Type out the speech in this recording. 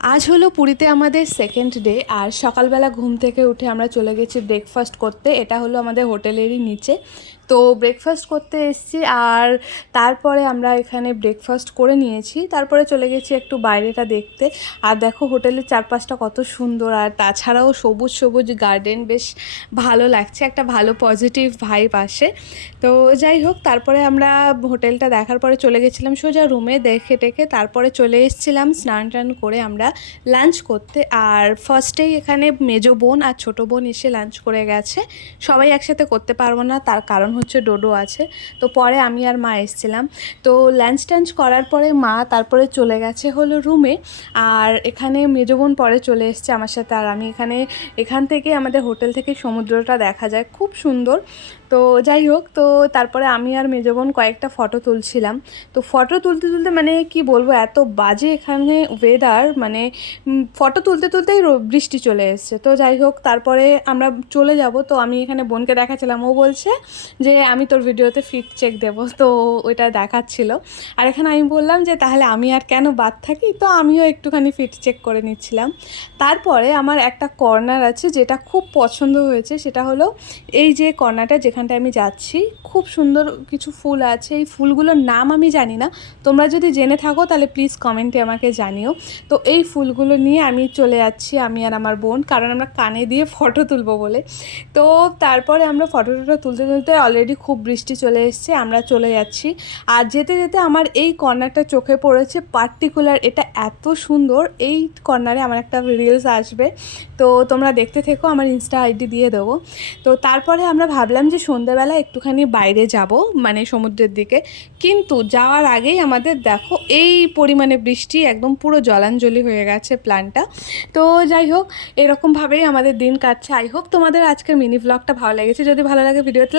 আজ হলো পুরীতে আমাদের সেকেন্ড ডে। আর সকালবেলা ঘুম থেকে উঠে আমরা চলে গেছি ব্রেকফাস্ট করতে। এটা হলো আমাদের হোটেলেরই নিচে। তো ব্রেকফাস্ট করতে এসেছি, আর তারপরে আমরা এখানে ব্রেকফাস্ট করে নিয়েছি। তারপরে চলে গেছি একটু বাইরেটা দেখতে। আর দেখো হোটেলের চারপাশটা কত সুন্দর, আর তাছাড়াও সবুজ সবুজ গার্ডেন, বেশ ভালো লাগছে, একটা ভালো পজিটিভ ভাইব আসে। তো যাই হোক, তারপরে আমরা হোটেলটা দেখার পরে চলে গেছিলাম সোজা রুমে, দেখে টেকে তারপরে চলে এসেছিলাম স্নান টান করে আমরা লাঞ্চ করতে। আর ফার্স্টেই এখানে মেজো বোন আর ছোটো বোন এসে লাঞ্চ করে গেছে। সবাই একসাথে করতে পারবো না, তার কারণ হচ্ছে ডোডো আছে। তো পরে আমি আর মা এসেছিলাম। তো লাঞ্চ টাঞ্চ করার পরে মা তারপরে চলে গেছে হলো রুমে। আর এখানে মেজো বোন পরে চলে এসছে আমার সাথে। আর আমি এখান থেকে আমাদের হোটেল থেকে সমুদ্রটা দেখা যায়, খুব সুন্দর। তো যাই হোক, তো তারপরে আমি আর মেজো বোন কয়েকটা ফটো তুলছিলাম। তো ফটো তুলতে তুলতে মানে কি বলবো, এত বাজে এখানে ওয়েদার, মানে ফটো তুলতে তুলতেই বৃষ্টি চলে এসছে। তো যাই হোক, তারপরে আমরা চলে যাব। তো আমি এখানে বোনকে দেখাচ্ছিলাম, ও বলছে যে আমি তোর ভিডিওতে ফিট চেক দেবো, তো ওইটা দেখাচ্ছিল। আর এখানে আমি বললাম যে তাহলে আমি আর কেন বাদ থাকি, তো আমিও একটুখানি ফিট চেক করে নিচ্ছিলাম। তারপরে আমার একটা কর্নার আছে যেটা খুব পছন্দ হয়েছে, সেটা হলো এই যে কর্নারটা যেখানটায় আমি যাচ্ছি, খুব সুন্দর কিছু ফুল আছে। এই ফুলগুলোর নাম আমি জানি না, তোমরা যদি জেনে থাকো তাহলে প্লিজ কমেন্টে আমাকে জানিও। তো এই ফুলগুলো নিয়ে আমি চলে যাচ্ছি, আমি আর আমার বোন, কারণ আমরা কানে দিয়ে ফটো তুলবো বলে। তো তারপরে আমরা ফটো তুলতে তুলতে অলরেডি খুব বৃষ্টি চলে এসছে, আমরা চলে যাচ্ছি। আর যেতে যেতে আমার এই কর্নারটা চোখে পড়েছে পার্টিকুলার, এটা এত সুন্দর। এই কর্নারে আমার একটা রিলস আসবে, তো তোমরা দেখতে থেকো, আমার ইনস্টা আইডি দিয়ে দেবো। তো তারপরে আমরা ভাবলাম যে সন্ধ্যেবেলা একটুখানি বাইরে যাব, মানে সমুদ্রের দিকে। কিন্তু যাওয়ার আগেই আমাদের দেখো এই পরিমাণে বৃষ্টি, একদম পুরো জলাঞ্জলি হয়ে গেছে প্ল্যানটা। তো যাই হোক, এরকমভাবেই আমাদের দিন কাটছে। আই হোপ তোমাদের আজকের মিনি ব্লগটা ভালো লেগেছে। যদি ভালো লাগে ভিডিওতে লাইক